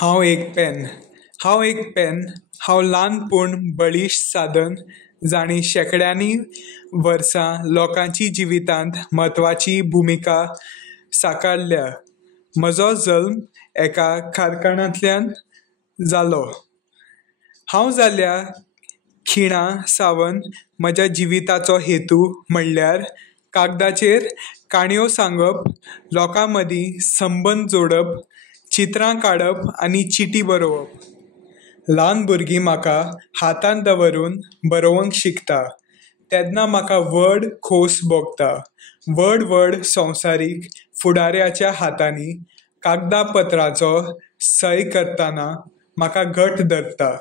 हांव एक पेन. हांव ल्हान पूण बळीश साधन जाणी शेंकड्यांनी वर्सां लोकांची जिवितांत म्हत्वाची भुमिका साकारल्या. म्हजो जल्म एका कारखान्यांतल्यान जालो. हांव जाल्ल्या खिणा सावन म्हज्या जिविताचो हेतू म्हणल्यार कागदाचेर काणयो सांगप, लोकां मदीं संबंद जोडप, चित्रां काडप आनी चिटी बरोवप. ल्हान भुरगीं म्हाका हातांत दवरून बरोवंक शिकता तेन्ना म्हाका व्हड खोस भोगता. व्हड संवसारीक फुडाऱ्याच्या हातांनी कागदापत्राचो सय करतना म्हाका घट्ट धरता.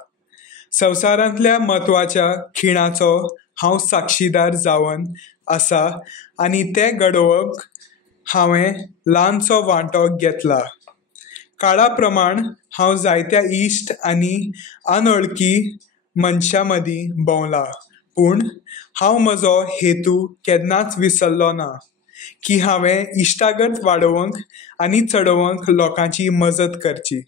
संवसारांतल्या म्हत्वाच्या खिणाचो हांव साक्षीदार जावन आसा आनी ते घडोवंक हांवें ल्हानसो वांटो घेतला. काळा प्रमाण हांव जायत्या इश्ट आनी अनवळखी मनशां मदीं भोंवला, पूण हांव म्हजो हेतू केन्नाच विसरलो ना की हांवें इश्टागत वाडोवंक आनी चडोवंक लोकांची मजत करची.